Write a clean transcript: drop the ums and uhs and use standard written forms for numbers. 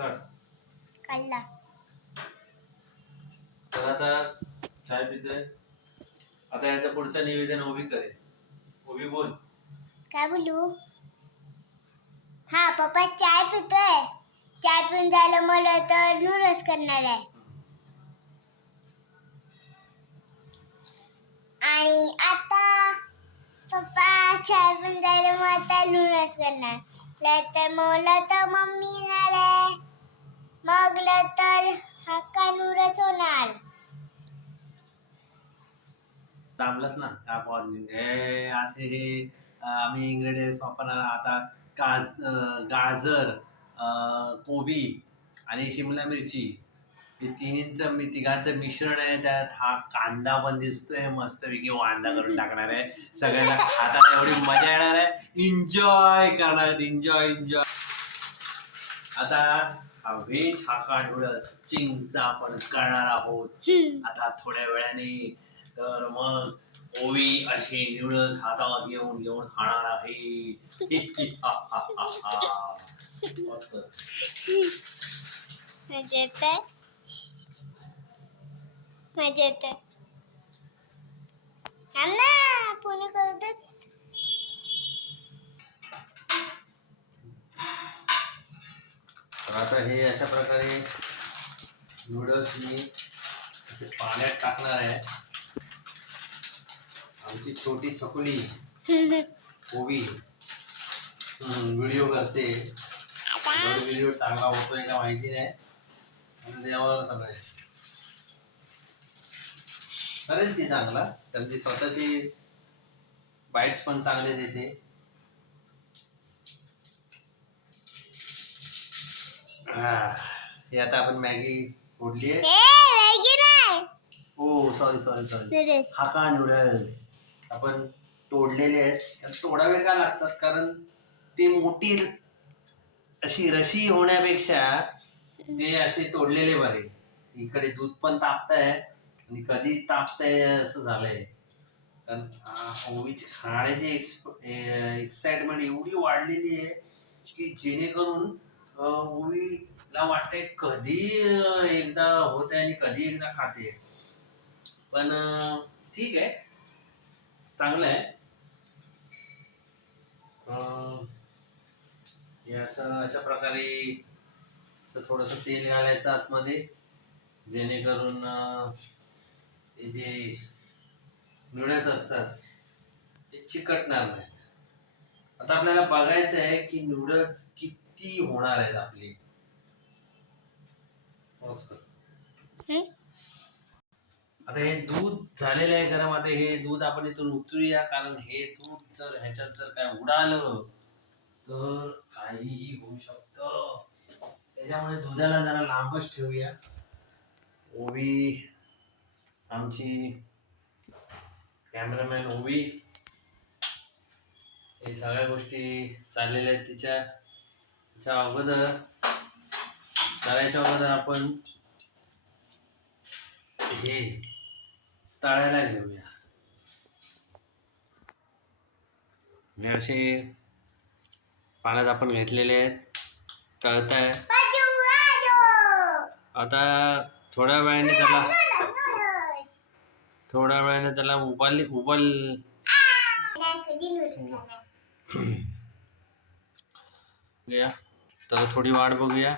खाल्ला. तर आता चाय पितोय. आता याचं पुढचं निवेदन ओवी करेल. ओवी बोल. काय बोलू? हा पप्पा चाय पितोय. चाय पिऊन झालं मला तर नूडल्स करणार आहे. आणि आता पप्पा चाय पिऊन झालं मग आता नूडल्स करणार. तर मला तर मम्मी येणार आहे. मग तर हक्का नूडल्स होणार. दाबलंच ना का हे असे हे आम्ही इंग्रेडियंट्स वापरणार आता. गाजर, कोबी आणि शिमला मिरची हे तिघांचं मिश्रण आहे. त्यात हा कांदा पण दिसतोय मस्तपैकी वांदा करून टाकणार आहे. सगळ्यांना खाताना एवढी मजा येणार आहे. एन्जॉय करणार आहेत. एन्जॉय. आता हा व्हेज हाका नूडल्स चिंगचा आपण करणार आहोत आता थोड्या वेळाने. तर मग ओवी असे नूडल्स हातात घेऊन खाणार आहे. मस्त. मजा येते. ना पुणे करतच. तर आता हे अशा प्रकारे नूडल्स मी पाण्यात टाकणार आहे. आमची छोटी चकुली ओवी व्हिडिओ करते. व्हिडिओ चांगला होतोय का माहिती नाही. त्यावर सगळे करेल ती चांगला. त्यांची स्वतःची बाईट्स पण चांगले देते. हे आता आपण मॅगी फोडली आहे. हो सॉरी हाका नूडल्स आपण तोडलेले आहेत. तोडावे का लागतात कारण ते मोठी अशी रशी होण्यापेक्षा ते असे तोडलेले बरे. इकडे दूध पण तापतंय आणि कधी तापतंय असं झालंय. कारण ओवीची खाण्याची एक्साइटमेंट एवढी वाढलेली आहे की जेणेकरून ओवीला वाटतंय कधी एकदा होते आणि कधी एकदा खाते. पण ठीक आहे, चांगलं आहे. अशा प्रकारे थोडस तेल घालायचं आतमध्ये जेणेकरून हे जे नूडल्स असतात ते चिकटणार नाही. आता आपल्याला बघायचं आहे की नूडल्स किती होणार आहेत आपले. आता हे दूध झालेलं आहे गरम. आता हे दूध आपण इथून उतरूया कारण हे दूध जर ह्याच्यात जर काय उडालं तर काहीही होऊ शकतं. त्याच्यामुळे दुधाला जरा लांबच ठेवूया. ओवी आमची कॅमेरामॅन ओवी हे सगळ्या गोष्टी चाललेल्या आहेत तिच्या अगोदर करायच्या अगोदर आपण हे तळायला घेऊया. हे असे पाण्यात आपण घेतलेले आहेत. तळताय आता थोड्या वेळाने त्याला उबल तर थोडी वाट बघूया.